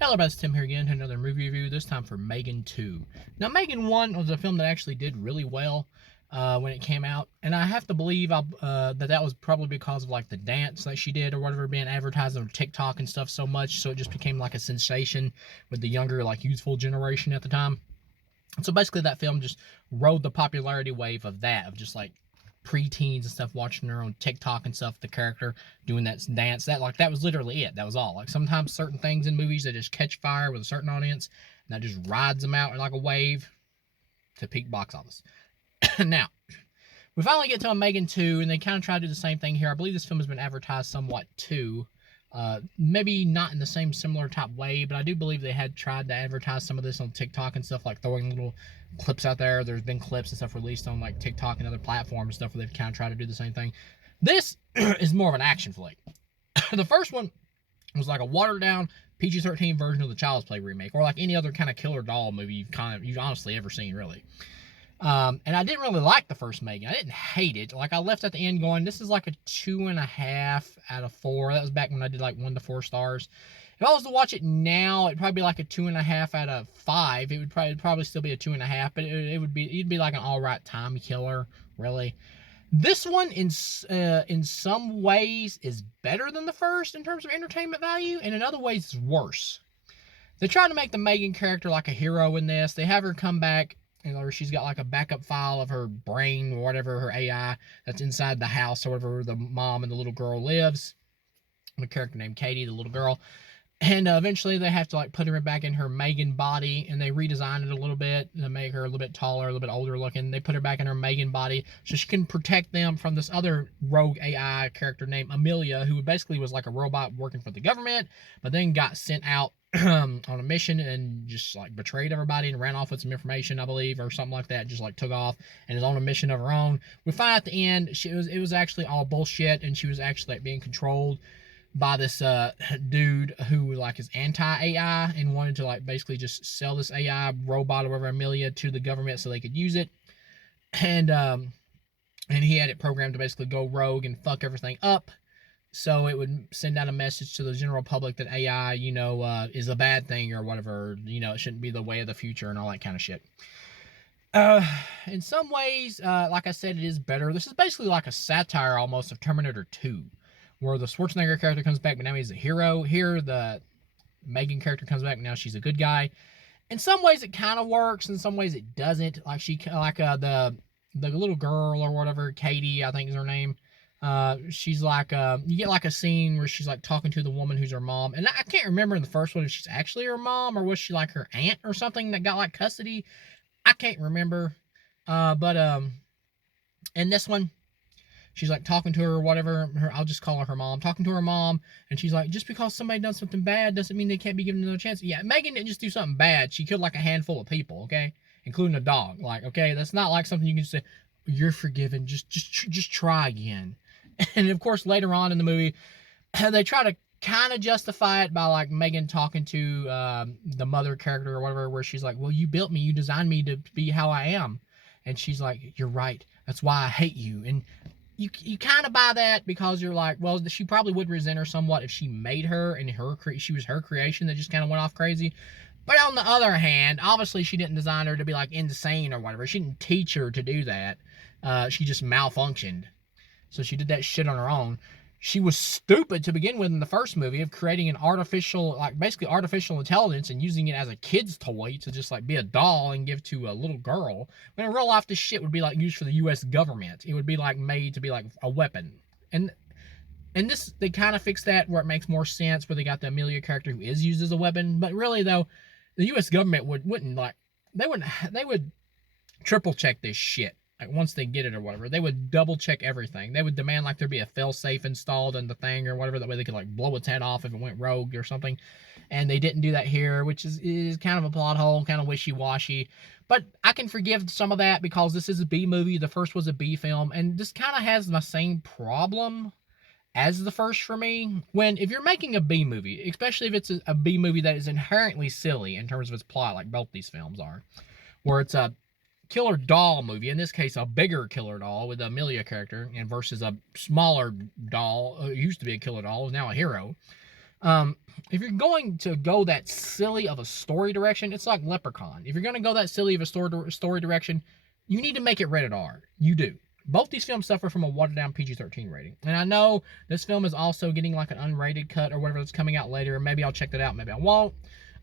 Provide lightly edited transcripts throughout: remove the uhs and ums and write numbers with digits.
Hello, everybody, it's Tim here again to another movie review, this time for Megan 2. Now, Megan 1 was a film that actually did really well when it came out, and I have to believe that was probably because of like the dance that she did or whatever being advertised on TikTok and stuff so much, so it just became like a sensation with the younger, like youthful generation at the time. So basically, that film just rode the popularity wave of that, of just like preteens and stuff watching her on TikTok and stuff, the character doing that dance. That was literally it. That was all. Like sometimes certain things in movies that just catch fire with a certain audience and that just rides them out like a wave to peak box office. Now, we finally get to a Megan 2, and they kind of try to do the same thing here. I believe this film has been advertised somewhat too. Maybe not in the same similar type way, but I do believe they had tried to advertise some of this on TikTok and stuff, like throwing little clips out there. There's been clips and stuff released on like TikTok and other platforms and stuff where they've kind of tried to do the same thing. This is more of an action flick. The first one was like a watered down PG-13 version of the Child's Play remake, or like any other kind of killer doll movie you've honestly ever seen, really. And I didn't really like the first Megan. I didn't hate it. Like I left at the end going, this is like a 2.5 out of 4. That was back when I did like 1 to 4 stars. If I was to watch it now, it'd probably be like a 2.5 out of 5. It would probably still be a 2.5, but it'd be like an all right time killer, really. This one, in some ways, is better than the first in terms of entertainment value, and in other ways, it's worse. They try to make the Megan character like a hero in this. They have her come back, or she's got like a backup file of her brain or whatever, her AI that's inside the house or wherever the mom and the little girl lives. The character named Katie, the little girl. And eventually they have to like put her back in her Megan body, and they redesign it a little bit to make her a little bit taller, a little bit older looking. They put her back in her Megan body so she can protect them from this other rogue AI character named Amelia, who basically was like a robot working for the government, but then got sent out on a mission and just like betrayed everybody and ran off with some information, I believe, or something like that. Just like took off and is on a mission of her own. We find at the end it was actually all bullshit, and she was actually like being controlled by this dude who like is anti-AI and wanted to like basically just sell this AI robot or whatever, Amelia, to the government so they could use it. And he had it programmed to basically go rogue and fuck everything up. So it would send out a message to the general public that AI, is a bad thing or whatever. It shouldn't be the way of the future and all that kind of shit. In some ways, like I said, it is better. This is basically like a satire almost of Terminator 2, where the Schwarzenegger character comes back, but now he's a hero. Here, the Megan character comes back, now she's a good guy. In some ways, it kind of works. In some ways, it doesn't. Like the little girl or whatever, Katie, I think is her name. She's like you get like a scene where she's like talking to the woman who's her mom, and I can't remember in the first one if she's actually her mom or was she like her aunt or something that got like custody. I can't remember. But in this one, she's like talking to her or whatever. I'll just call her her mom. Talking to her mom, and she's like, just because somebody done something bad doesn't mean they can't be given another chance. Yeah, Megan didn't just do something bad. She killed like a handful of people, okay, including a dog. Like, okay, that's not like something you can say. You're forgiven. Just try again. And of course, later on in the movie, they try to kind of justify it by like Megan talking to the mother character or whatever, where she's like, well, you built me, you designed me to be how I am. And she's like, you're right, that's why I hate you. And you kind of buy that because you're like, well, she probably would resent her somewhat if she made her and she was her creation that just kind of went off crazy. But on the other hand, obviously she didn't design her to be like insane or whatever. She didn't teach her to do that. She just malfunctioned. So she did that shit on her own. She was stupid to begin with in the first movie of creating an artificial, like basically artificial intelligence and using it as a kid's toy to just like be a doll and give to a little girl. When in real life, this shit would be like used for the U.S. government. It would be like made to be like a weapon. And this, they kind of fixed that where it makes more sense, where they got the Amelia character who is used as a weapon. But really though, the U.S. government they would triple check this shit. Like once they get it or whatever, they would double check everything. They would demand like there be a fail safe installed in the thing or whatever. That way they could like blow its head off if it went rogue or something. And they didn't do that here, which is kind of a plot hole, kind of wishy-washy. But I can forgive some of that because this is a B movie. The first was a B film. And this kind of has the same problem as the first for me. If you're making a B movie, especially if it's a B movie that is inherently silly in terms of its plot, like both these films are, where it's a killer doll movie, in this case a bigger killer doll with the Amelia character, and versus a smaller doll who used to be a killer doll, is now a hero. Um, if you're going to go that silly of a story direction, it's like Leprechaun. If you're going to go that silly of a story direction, you need to make it rated R. You do. Both these films suffer from a watered down PG-13 rating. And I know this film is also getting like an unrated cut or whatever that's coming out later. Maybe I'll check that out. Maybe I won't.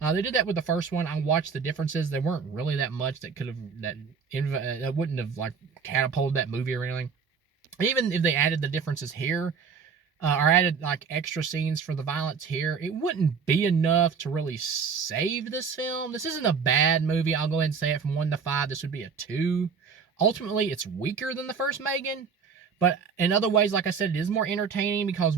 They did that with the first one. I watched the differences. They weren't really that much that could have that wouldn't have like catapulted that movie or anything. Even if they added the differences here, or added like extra scenes for the violence here, it wouldn't be enough to really save this film. This isn't a bad movie. I'll go ahead and say it from 1 to 5. This would be a 2. Ultimately, it's weaker than the first Megan, but in other ways, like I said, it is more entertaining because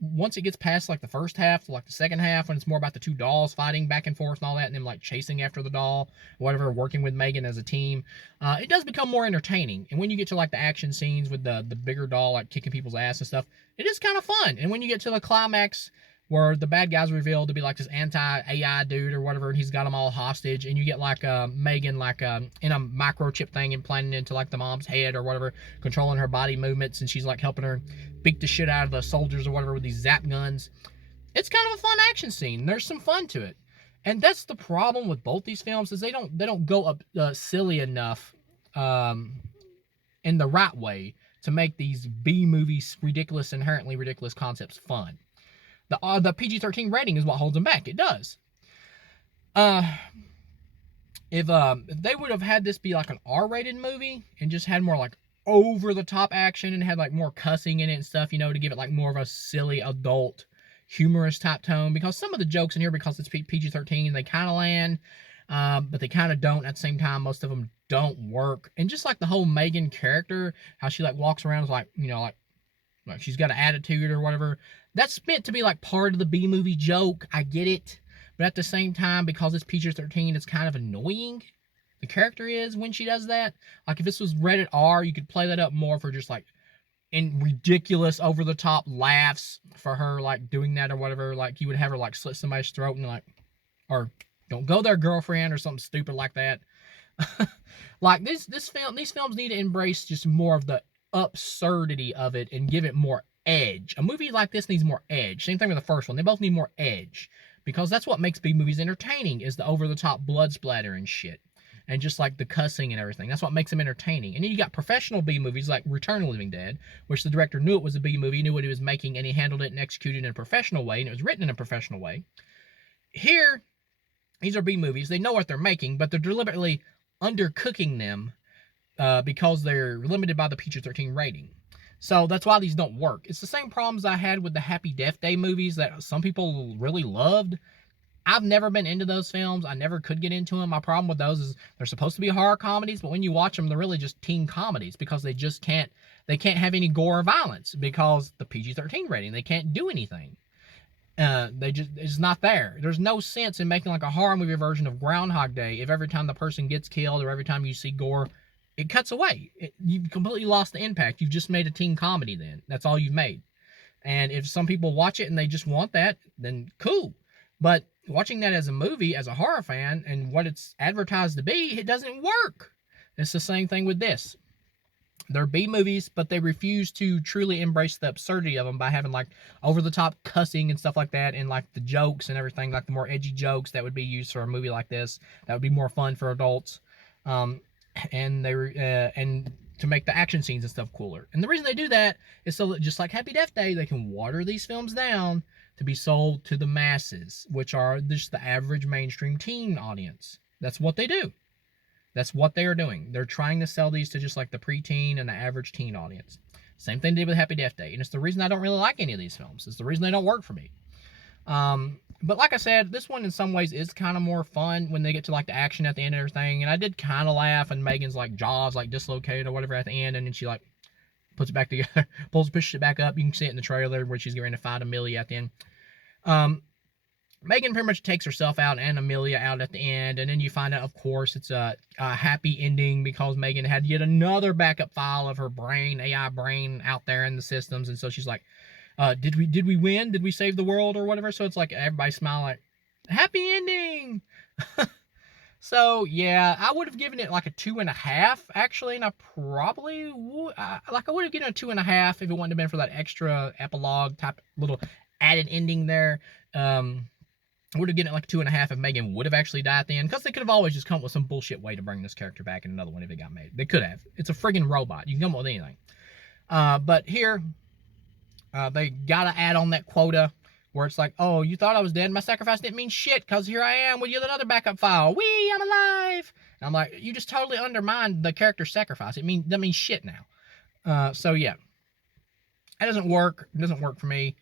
once it gets past like the first half to like the second half, when it's more about the two dolls fighting back and forth and all that, and them like chasing after the doll, whatever, working with Megan as a team, it does become more entertaining. And when you get to like the action scenes with the bigger doll like kicking people's ass and stuff, it is kind of fun. And when you get to the climax where the bad guy's revealed to be like this anti-AI dude or whatever, and he's got them all hostage, and you get like Megan like in a microchip thing implanted into like the mom's head or whatever, controlling her body movements, and she's like helping her beat the shit out of the soldiers or whatever with these zap guns. It's kind of a fun action scene. There's some fun to it, and that's the problem with both these films is they don't go up silly enough in the right way to make these B movies ridiculous, inherently ridiculous concepts fun. The PG-13 rating is what holds them back. It does. If they would have had this be like an R-rated movie and just had more like over-the-top action and had like more cussing in it and stuff, you know, to give it like more of a silly adult humorous type tone, because some of the jokes in here, because it's PG-13, they kind of land, but they kind of don't at the same time. Most of them don't work. And just like the whole Megan character, how she like walks around like, you know, like she's got an attitude or whatever. That's meant to be like part of the B movie joke. I get it. But at the same time, because it's PG-13, it's kind of annoying. The character is when she does that. Like if this was rated R, you could play that up more for just like in ridiculous over the top laughs for her like doing that or whatever. Like you would have her like slit somebody's throat and like, or don't go there, girlfriend, or something stupid like that. Like these films need to embrace just more of the absurdity of it and give it more edge. A movie like this needs more edge. Same thing with the first one. They both need more edge because that's what makes B movies entertaining is the over-the-top blood splatter and shit. And just like the cussing and everything. That's what makes them entertaining. And then you got professional B movies like Return of the Living Dead, which the director knew it was a B movie, knew what he was making, and he handled it and executed it in a professional way, and it was written in a professional way. Here, these are B movies. They know what they're making, but they're deliberately undercooking them because they're limited by the PG-13 rating. So that's why these don't work. It's the same problems I had with the Happy Death Day movies that some people really loved. I've never been into those films. I never could get into them. My problem with those is they're supposed to be horror comedies, but when you watch them, they're really just teen comedies because they can't have any gore or violence because the PG-13 rating. They can't do anything. It's not there. There's no sense in making like a horror movie version of Groundhog Day if every time the person gets killed or every time you see gore, it cuts away. You've completely lost the impact. You've just made a teen comedy then. That's all you've made. And if some people watch it and they just want that, then cool. But watching that as a movie, as a horror fan, and what it's advertised to be, it doesn't work. It's the same thing with this. They're B movies, but they refuse to truly embrace the absurdity of them by having like over-the-top cussing and stuff like that, and like the jokes and everything, like the more edgy jokes that would be used for a movie like this, that would be more fun for adults. And to make the action scenes and stuff cooler. And the reason they do that is so that just like Happy Death Day, they can water these films down to be sold to the masses, which are just the average mainstream teen audience. That's what they do. That's what they are doing. They're trying to sell these to just like the preteen and the average teen audience. Same thing they did with Happy Death Day. And it's the reason I don't really like any of these films. It's the reason they don't work for me. But like I said, this one in some ways is kind of more fun when they get to like the action at the end and everything. And I did kind of laugh, and Megan's like jaws like dislocated or whatever at the end, and then she like puts it back together, pushes it back up. You can see it in the trailer where she's getting to fight Amelia at the end. Megan pretty much takes herself out and Amelia out at the end, and then you find out, of course, it's a happy ending because Megan had yet another backup file of her brain, AI brain, out there in the systems, and so she's like, did we win? Did we save the world or whatever? So it's like everybody smile like, happy ending! So, yeah, I would have given it like a 2.5, actually, and I probably would, I would have given it a 2.5 if it wouldn't have been for that extra epilogue type little added ending there. I would have given it like 2.5 if Megan would have actually died at the end, because they could have always just come up with some bullshit way to bring this character back in another one if it got made. They could have. It's a friggin' robot. You can come up with anything. But here, they gotta add on that quota where it's like, oh, you thought I was dead? My sacrifice didn't mean shit, because here I am with yet another backup file. Wee, I'm alive! And I'm like, you just totally undermined the character's sacrifice. That means shit now. So yeah. That doesn't work. It doesn't work for me.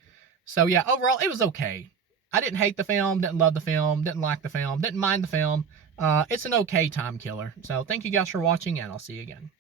So yeah, overall, it was okay. I didn't hate the film, didn't love the film, didn't like the film, didn't mind the film. It's an okay time killer. So thank you guys for watching, and I'll see you again.